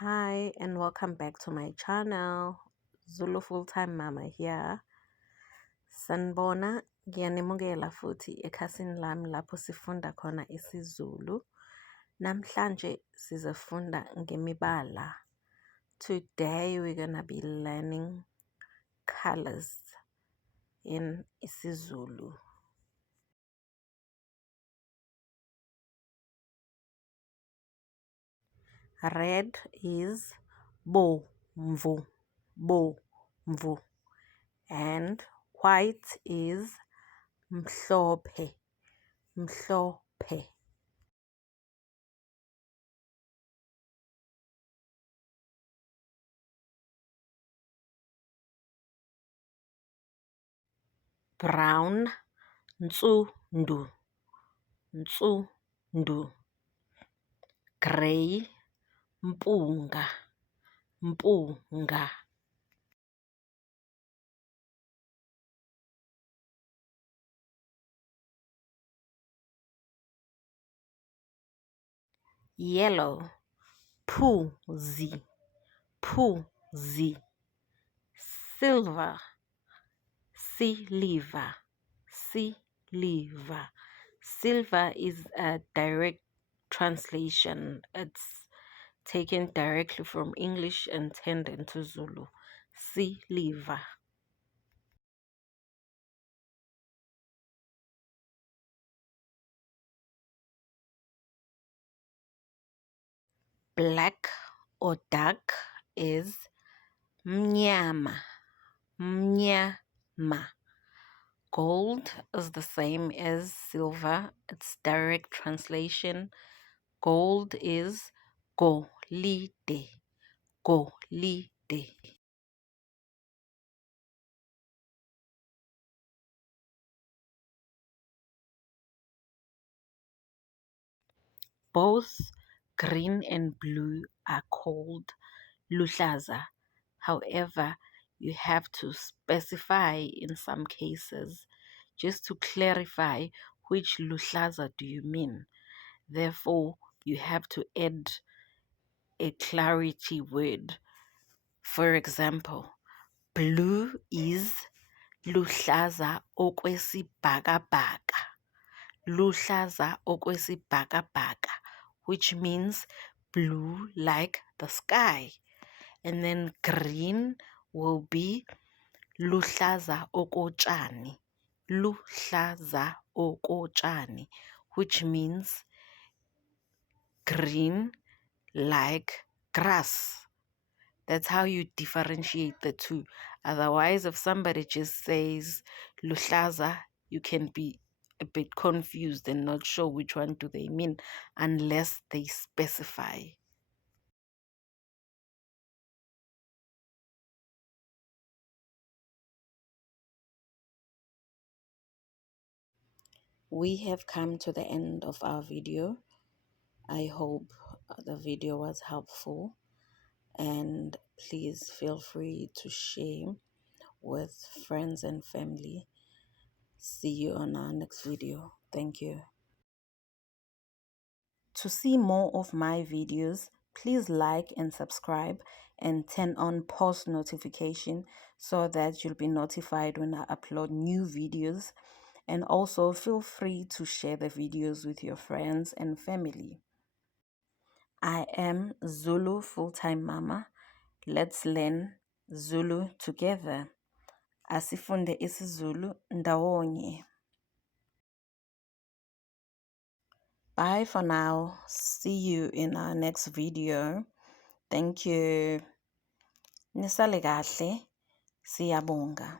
Hi and welcome back to my channel. ZuluFullTimeMama here. Sanibona, ngiyanimukela futhi ekhasini lami lapho sifunda khona isiZulu. Namhlanje sizofunda ngemibala. Today we're gonna be learning colors in isiZulu. Red is bomvu, bomvu, and white is mhlophe, mhlophe. Brown, nsundu, nsundu. Gray, mpunga, mpunga. Yellow, phuzi, phuzi. Silver, siliva, siliva. Silver is a direct translation. It's taken directly from English and turned into Zulu. Siliva. Black or dark is mnyama, mnyama. Gold is the same as silver. Its direct translation. Gold is golide, golide. Both green and blue are called luhlaza. However, you have to specify in some cases just to clarify which luhlaza do you mean. Therefore, you have to add a clarity word. For example, blue is luhlaza okwesibhakabhaka. Luhlaza okwesibhakabhaka, which means blue like the sky. And then green will be luhlaza okotshani. Luhlaza okotshani, which means green like grass. That's how you differentiate the two. Otherwise, if somebody just says luhlaza, you can be a bit confused and not sure which one do they mean unless they specify. We have come to the end of our video. I hope the video was helpful, and please feel free to share with friends and family. See you on our next video. Thank you. To see more of my videos, please like and subscribe and turn on post notification so that you'll be notified when I upload new videos. And also feel free to share the videos with your friends and family. I am ZuluFullTimeMama. Let's learn Zulu together. Asifunde isiZulu ndawonye. Bye for now. See you in our next video. Thank you. Nisale kahle. Siyabonga.